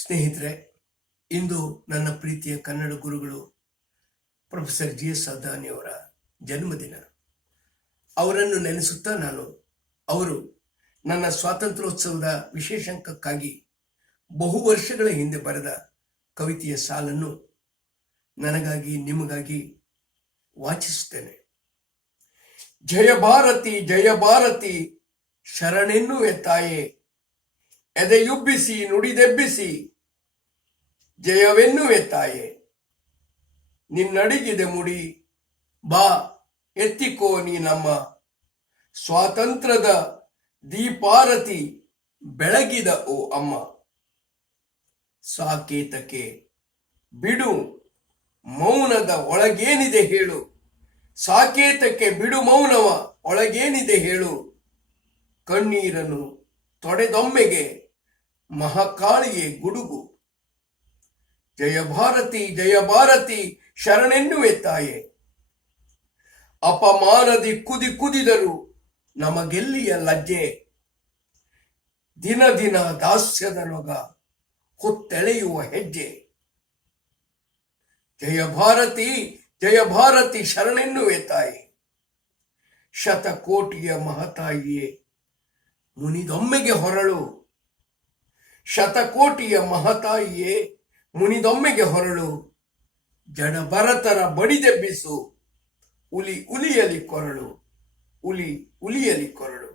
ಸ್ನೇಹಿತರೆ, ಇಂದು ನನ್ನ ಪ್ರೀತಿಯ ಕನ್ನಡ ಗುರುಗಳು ಪ್ರೊಫೆಸರ್ GS ಅದಾನಿಯವರ ಜನ್ಮದಿನ. ಅವರನ್ನು ನೆನೆಸುತ್ತಾ ಅವರು ನನ್ನ ಸ್ವಾತಂತ್ರ್ಯೋತ್ಸವದ ವಿಶೇಷಾಂಕಕ್ಕಾಗಿ ಬಹು ವರ್ಷಗಳ ಹಿಂದೆ ಬರೆದ ಕವಿತೆಯ ಸಾಲನ್ನು ನನಗಾಗಿ ನಿಮಗಾಗಿ ವಾಚಿಸುತ್ತೇನೆ. ಜಯ ಭಾರತಿ ಜಯ ಭಾರತಿ ಶರಣೆನ್ನುವೆ ತಾಯೇ, ಎದೆಯುಬ್ಬಿಸಿ ನುಡಿದೆಬ್ಬಿಸಿ ಜಯವೆನ್ನುವೆ ತಾಯೇ. ನಿನ್ನಡಿಗಿದೆ ಮುಡಿ, ಬಾ ಎತ್ತಿಕೋ ನೀ ನಮ್ಮ ಸ್ವಾತಂತ್ರ್ಯದ ದೀಪಾರತಿ ಬೆಳಗಿದ ಓ ಅಮ್ಮ. ಸಾಕೇತಕ್ಕೆ ಬಿಡು ಮೌನದ ಒಳಗೇನಿದೆ ಹೇಳು, ಸಾಕೇತಕ್ಕೆ ಬಿಡು ಮೌನವ ಒಳಗೇನಿದೆ ಹೇಳು. ಕಣ್ಣೀರನ್ನು ತೊಡೆದೊಮ್ಮೆಗೆ ಮಹಾಕಾಳಿಯೇ ಗುಡುಗು. ಜಯ ಭಾರತಿ ಶರಣೆನ್ನುವೆ ತಾಯೆ. ಅಪಮಾನದಿ ಕುದಿದರು ನಮಗೆಲ್ಲಿಯ ಲಜ್ಜೆ, ದಿನ ದಿನ ದಾಸ್ಯದ ನೊಗ ಹೊತ್ತೆಳೆಯುವ ಹೆಜ್ಜೆ. ಜಯ ಭಾರತಿ ಶರಣೆನ್ನುವೆ ತಾಯಿ. ಶತಕೋಟಿಯ ಮಹತಾಯಿಯೇ ಮುನಿದೊಮ್ಮೆಗೆ ಹೊರಳು, ಶತಕೋಟಿಯ ಮಹತಾಯಿಯೇ ಮುನಿದೊಮ್ಮೆಗೆ ಹೊರಳು. ಜಡಭರತರ ಬಡಿದೆಬ್ಬಿಸು, ಉಲಿಯಲಿ ಕೊರಳು, ಉಲಿಯಲಿ ಕೊರಳು.